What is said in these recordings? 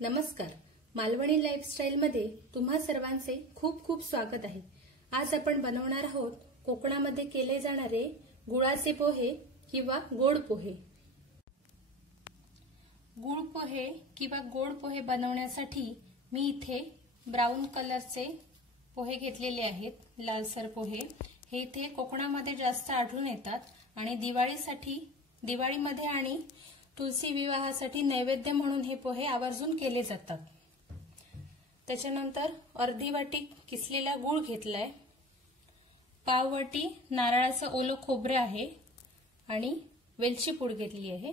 नमस्कार, मालवणी लाईफस्टाईलमध्ये तुम्हा सर्वांचे खूप खूप स्वागत आहे। आज आपण बनवणार आहोत कोकणामध्ये केले जाणारे गुळाचे पोहे किंवा गोड पोहे। गुळ पोहे किंवा गोड पोहे बनवण्यासाठी मी इथे ब्राऊन कलरचे पोहे घेतलेले आहेत, लालसर पोहे। हे इथे कोकणामध्ये जास्त आढळून येतात आणि दिवाळीमध्ये आणि तुलसी विवाहासाठी नैवेद्य म्हणून हे पोहे आवर्जून केले जातात। त्याच्यानंतर अर्धी वाटी किसलेला गूळ घेतलाय, पाव वाटी नारळाचं ओलं खोबरं आहे आणि वेलची पूड घेतली आहे।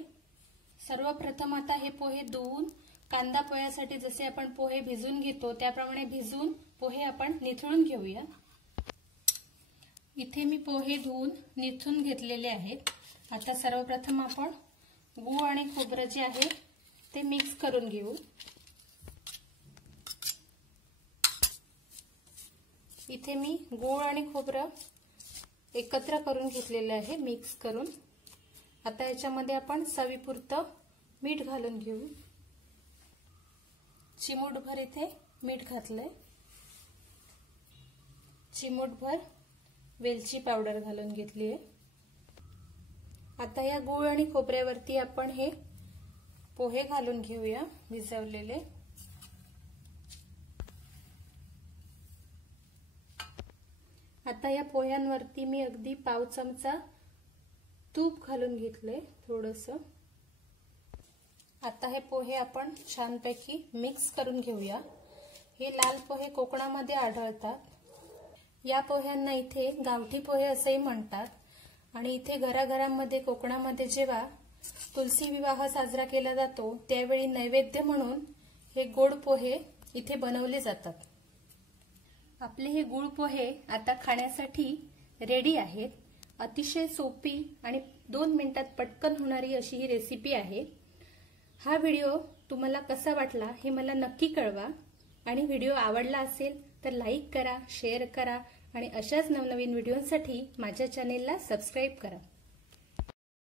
सर्वप्रथम आता हे पोहे धुवून कांदा पोह्यासाठी जसे आपण पोहे भिजवून घेतो त्याप्रमाणे भिजवून पोहे आपण निथळून घेऊया। इथे मी पोहे धुवून निथून घेतलेले आहेत। आता सर्वप्रथम आपण गूळ आणि खोबरं जे आहे ते मिक्स करून घेऊ। इथे मी गूळ आणि खोबरं एकत्र करून घेतलेलं आहे, मिक्स करून। आता याच्यामध्ये आपण चवीपुरतं मीठ घालून घेऊ। चिमूटभर इथे मीठ घातलंय, चिमूटभर वेलची पावडर घालून घेतली आहे। आता या गूळ आणि खोबऱ्यावरती आपण हे पोहे घालून घेऊया भिजवलेले। आता या पोह्यांवरती मी अगदी पाव चमचा तूप घालून घेतले थोडंसं। आता हे पोहे आपण छानपैकी मिक्स करून घेऊया। हे लाल पोहे कोकणामध्ये आढळतात। या पोह्यांना इथे गावठी पोहे असेही म्हणतात आणि इथे घराघरांमध्ये कोकणामध्ये जेव्हा तुलसी विवाह साजरा केला जातो त्यावेळी नैवेद्य म्हणून हे गोड पोहे इथे बनवले जातात। आपले हे गुळ पोहे आता खाण्यासाठी रेडी आहेत। अतिशय सोपी आणि 2 मिनिटात पटकन होणारी अशी ही रेसिपी आहे। हा व्हिडिओ तुम्हाला कसा वाटला हे मला नक्की कळवा आणि व्हिडिओ आवडला असेल तर लाईक करा, शेअर करा आणि अशाच नवनवीन व्हिडिओंसाठी माझ्या चॅनेलला सबस्क्राईब करा।